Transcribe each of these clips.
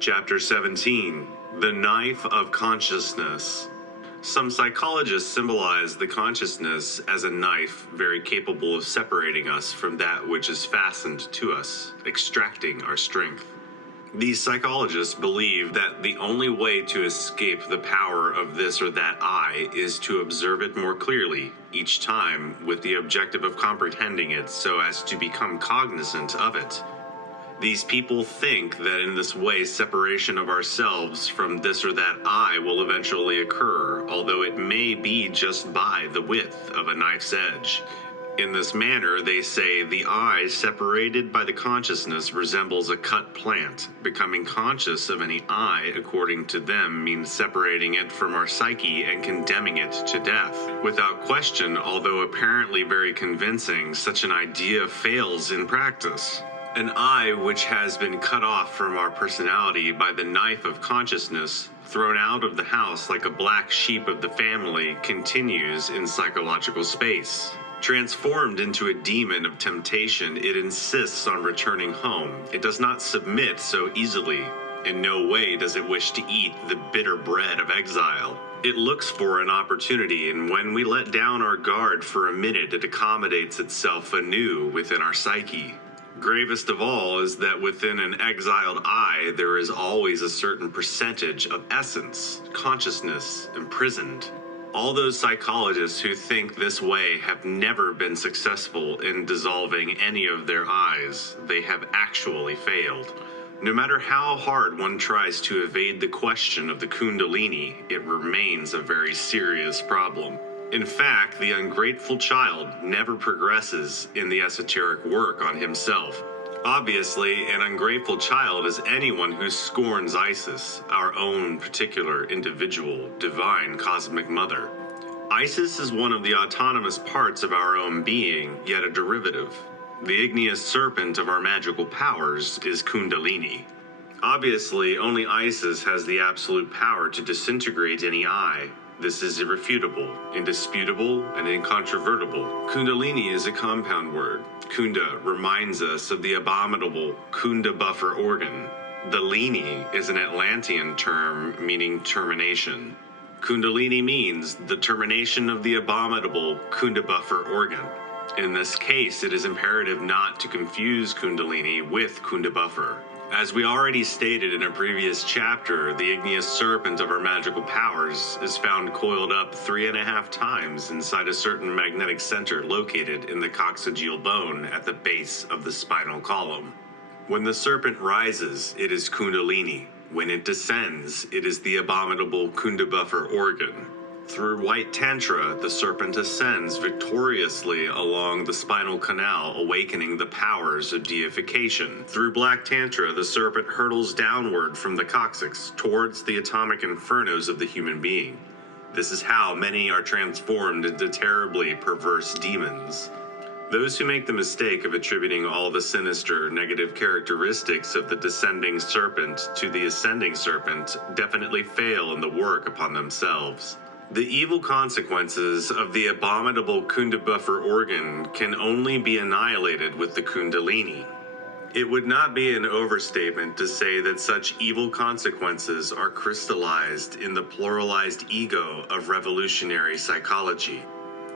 Chapter 17, The Knife of Consciousness. Some psychologists symbolize the consciousness as a knife very capable of separating us from that which is fastened to us, extracting our strength. These psychologists believe that the only way to escape the power of this or that I is to observe it more clearly, each time with the objective of comprehending it so as to become cognizant of it. These people think that in this way separation of ourselves from this or that I will eventually occur, although it may be just by the width of a knife's edge. In this manner, they say the I separated by the consciousness resembles a cut plant. Becoming conscious of any I, according to them, means separating it from our psyche and condemning it to death. Without question, although apparently very convincing, such an idea fails in practice. An I which has been cut off from our personality by the knife of consciousness, thrown out of the house like a black sheep of the family, continues in psychological space. Transformed into a demon of temptation, it insists on returning home. It does not submit so easily. In no way does it wish to eat the bitter bread of exile. It looks for an opportunity, and when we let down our guard for a minute, it accommodates itself anew within our psyche. Gravest of all is that within an exiled I, there is always a certain percentage of essence, consciousness, imprisoned. All those psychologists who think this way have never been successful in dissolving any of their I's. They have actually failed. No matter how hard one tries to evade the question of the Kundalini, it remains a very serious problem. In fact, the ungrateful child never progresses in the esoteric work on himself. Obviously, an ungrateful child is anyone who scorns Isis, our own particular individual, divine cosmic mother. Isis is one of the autonomous parts of our own being, yet a derivative. The igneous serpent of our magical powers is Kundalini. Obviously, only Isis has the absolute power to disintegrate any I. This is irrefutable, indisputable, and incontrovertible. Kundalini is a compound word. Kunda reminds us of the abominable Kunda buffer organ. The Lini is an Atlantean term meaning termination. Kundalini means the termination of the abominable Kunda buffer organ. In this case, it is imperative not to confuse Kundalini with Kunda buffer. As we already stated in a previous chapter, the igneous serpent of our magical powers is found coiled up 3.5 times inside a certain magnetic center located in the coccygeal bone at the base of the spinal column. When the serpent rises, it is Kundalini. When it descends, it is the abominable Kunda buffer organ. Through white tantra, the serpent ascends victoriously along the spinal canal, awakening the powers of deification. Through black tantra, the serpent hurtles downward from the coccyx towards the atomic infernos of the human being. This is how many are transformed into terribly perverse demons. Those who make the mistake of attributing all the sinister, negative characteristics of the descending serpent to the ascending serpent definitely fail in the work upon themselves. The evil consequences of the abominable Kunda buffer organ can only be annihilated with the Kundalini. It would not be an overstatement to say that such evil consequences are crystallized in the pluralized ego of revolutionary psychology.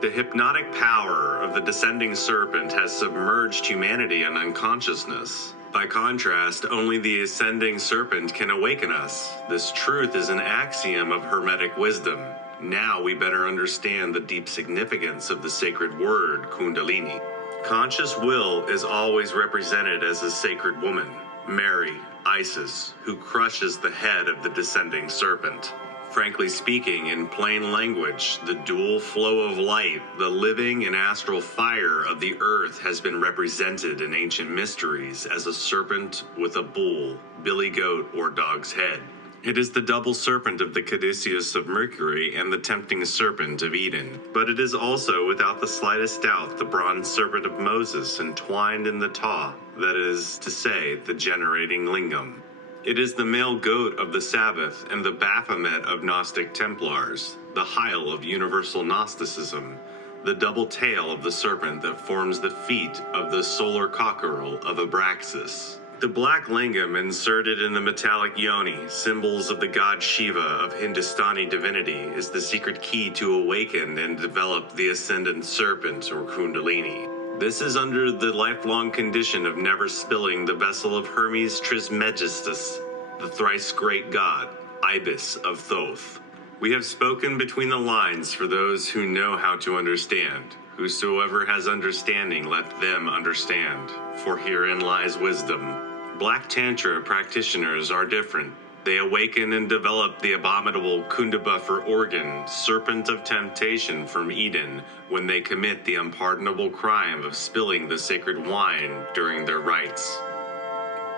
The hypnotic power of the descending serpent has submerged humanity in unconsciousness. By contrast, only the ascending serpent can awaken us. This truth is an axiom of Hermetic wisdom. Now we better understand the deep significance of the sacred word, Kundalini. Conscious will is always represented as a sacred woman, Mary, Isis, who crushes the head of the descending serpent. Frankly speaking, in plain language, the dual flow of light, the living and astral fire of the earth has been represented in ancient mysteries as a serpent with a bull, billy goat, or dog's head. It is the double serpent of the Caduceus of Mercury and the tempting serpent of Eden. But it is also, without the slightest doubt, the bronze serpent of Moses entwined in the taw, that is to say, the generating lingam. It is the male goat of the Sabbath and the Baphomet of Gnostic Templars, the Heil of universal Gnosticism, the double tail of the serpent that forms the feet of the solar cockerel of Abraxas. The black lingam inserted in the metallic yoni, symbols of the god Shiva of Hindustani divinity, is the secret key to awaken and develop the ascendant serpent or kundalini. This is under the lifelong condition of never spilling the vessel of Hermes Trismegistus, the thrice great god, ibis of Thoth. We have spoken between the lines for those who know how to understand. Whosoever has understanding, let them understand, for herein lies wisdom. Black Tantra practitioners are different. They awaken and develop the abominable kundabuffer organ, serpent of temptation from Eden, when they commit the unpardonable crime of spilling the sacred wine during their rites.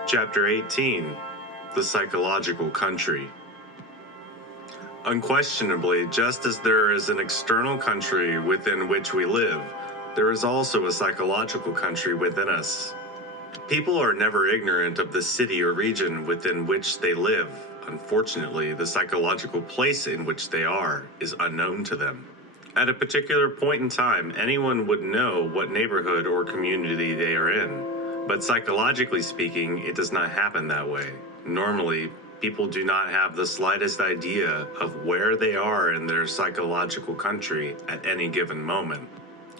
Chapter 18. The Psychological Country. Unquestionably, just as there is an external country within which we live, there is also a psychological country within us. People are never ignorant of the city or region within which they live. Unfortunately, the psychological place in which they are is unknown to them. At a particular point in time, anyone would know what neighborhood or community they are in. But psychologically speaking, it does not happen that way. Normally, people do not have the slightest idea of where they are in their psychological country at any given moment.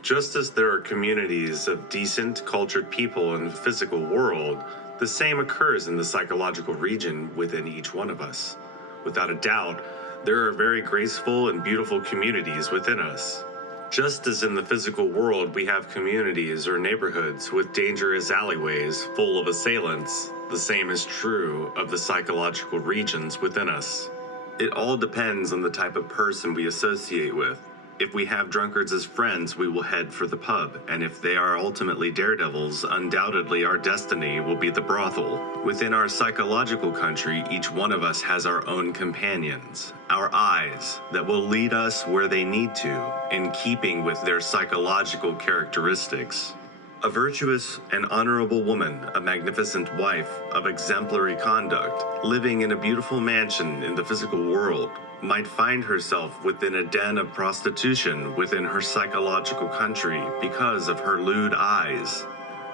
Just as there are communities of decent, cultured people in the physical world, the same occurs in the psychological region within each one of us. Without a doubt, there are very graceful and beautiful communities within us. Just as in the physical world we have communities or neighborhoods with dangerous alleyways full of assailants, the same is true of the psychological regions within us. It all depends on the type of person we associate with. If we have drunkards as friends, we will head for the pub, and if they are ultimately daredevils, undoubtedly our destiny will be the brothel. Within our psychological country, each one of us has our own companions, our eyes, that will lead us where they need to, in keeping with their psychological characteristics. A virtuous and honorable woman, a magnificent wife of exemplary conduct, living in a beautiful mansion in the physical world, might find herself within a den of prostitution within her psychological country because of her lewd eyes.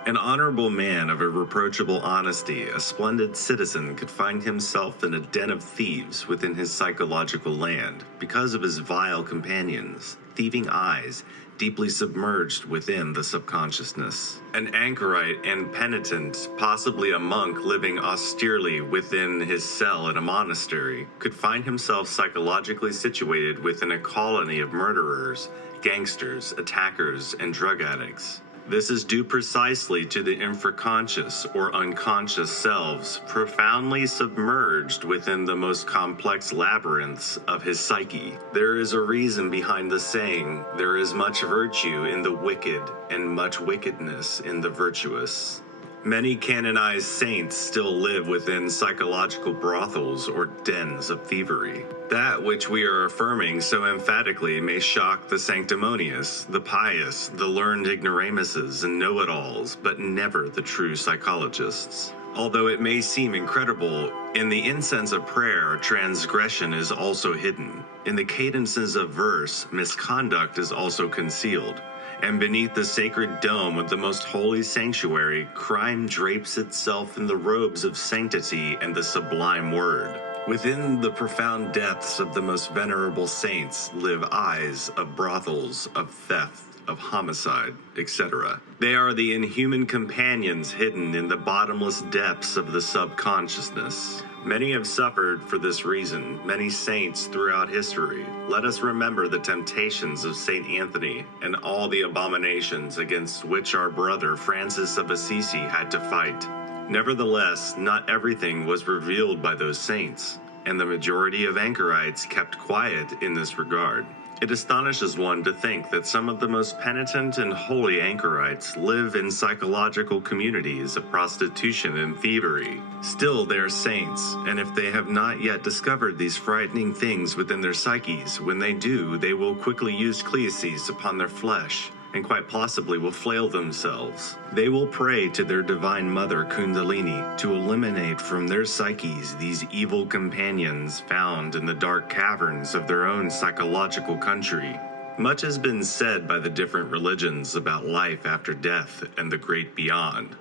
An honorable man of irreproachable honesty, a splendid citizen, could find himself in a den of thieves within his psychological land because of his vile companions, thieving eyes, deeply submerged within the subconsciousness. An anchorite and penitent, possibly a monk living austerely within his cell in a monastery, could find himself psychologically situated within a colony of murderers, gangsters, attackers, and drug addicts. This is due precisely to the infraconscious or unconscious selves profoundly submerged within the most complex labyrinths of his psyche. There is a reason behind the saying, there is much virtue in the wicked and much wickedness in the virtuous. Many canonized saints still live within psychological brothels or dens of thievery. That which we are affirming so emphatically may shock the sanctimonious, the pious, the learned ignoramuses and know-it-alls, but never the true psychologists. Although it may seem incredible, in the incense of prayer, transgression is also hidden. In the cadences of verse, misconduct is also concealed. And beneath the sacred dome of the most holy sanctuary, crime drapes itself in the robes of sanctity and the sublime word. Within the profound depths of the most venerable saints live eyes of brothels, of theft, of homicide, etc. They are the inhuman companions hidden in the bottomless depths of the subconsciousness. Many have suffered for this reason, many saints throughout history. Let us remember the temptations of St. Anthony and all the abominations against which our brother Francis of Assisi had to fight. Nevertheless, not everything was revealed by those saints, and the majority of anchorites kept quiet in this regard. It astonishes one to think that some of the most penitent and holy anchorites live in psychological communities of prostitution and thievery. Still, they are saints, and if they have not yet discovered these frightening things within their psyches, when they do, they will quickly use cleases upon their flesh, and quite possibly will flail themselves. They will pray to their divine mother Kundalini to eliminate from their psyches these evil companions found in the dark caverns of their own psychological country. Much has been said by the different religions about life after death and the great beyond.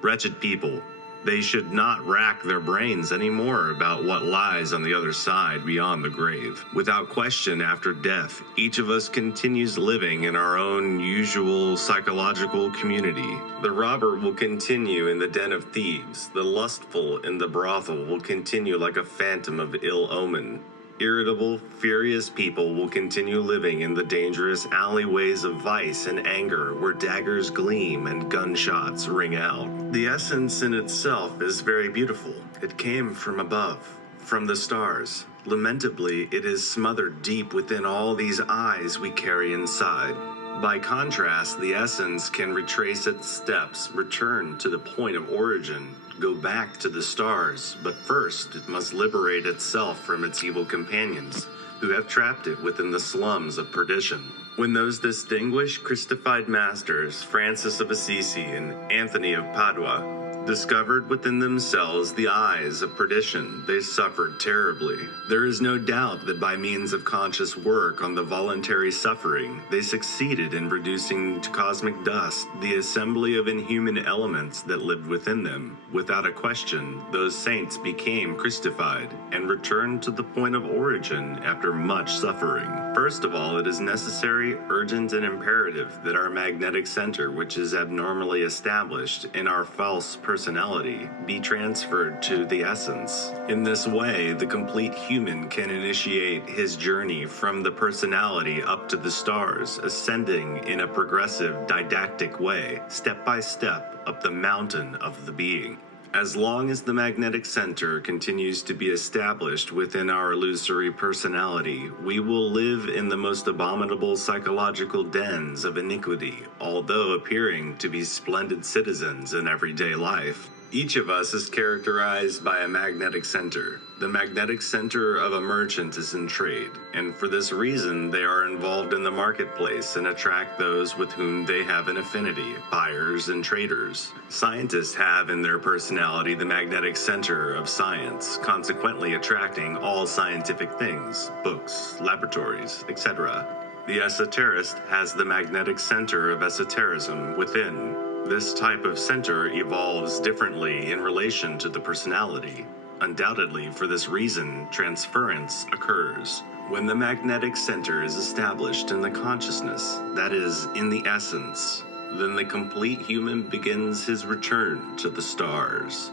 Wretched people, They should not rack their brains anymore about what lies on the other side beyond the grave. Without question, after death, each of us continues living in our own usual psychological community. The robber will continue in the den of thieves. The lustful in the brothel will continue like a phantom of ill omen. Irritable, furious people will continue living in the dangerous alleyways of vice and anger where daggers gleam and gunshots ring out. The essence in itself is very beautiful. It came from above, from the stars. Lamentably, it is smothered deep within all these eyes we carry inside. By contrast, the essence can retrace its steps, return to the point of origin, go back to the stars, but first it must liberate itself from its evil companions, who have trapped it within the slums of perdition. When those distinguished Christified masters, Francis of Assisi and Anthony of Padua, discovered within themselves the eyes of perdition, they suffered terribly. There is no doubt that by means of conscious work on the voluntary suffering, they succeeded in reducing to cosmic dust the assembly of inhuman elements that lived within them. Without a question, those saints became Christified and returned to the point of origin after much suffering. First of all, it is necessary, urgent, and imperative that our magnetic center, which is abnormally established in our false personality, be transferred to the essence. In this way, the complete human can initiate his journey from the personality up to the stars, ascending in a progressive, didactic way, step by step, up the mountain of the being. As long as the magnetic center continues to be established within our illusory personality, we will live in the most abominable psychological dens of iniquity, although appearing to be splendid citizens in everyday life. Each of us is characterized by a magnetic center. The magnetic center of a merchant is in trade, and for this reason they are involved in the marketplace and attract those with whom they have an affinity, buyers and traders. Scientists have in their personality the magnetic center of science, consequently attracting all scientific things, books, laboratories, etc. The esoterist has the magnetic center of esotericism within. This type of center evolves differently in relation to the personality. Undoubtedly, for this reason, transference occurs. When the magnetic center is established in the consciousness, that is, in the essence, then the complete human begins his return to the stars.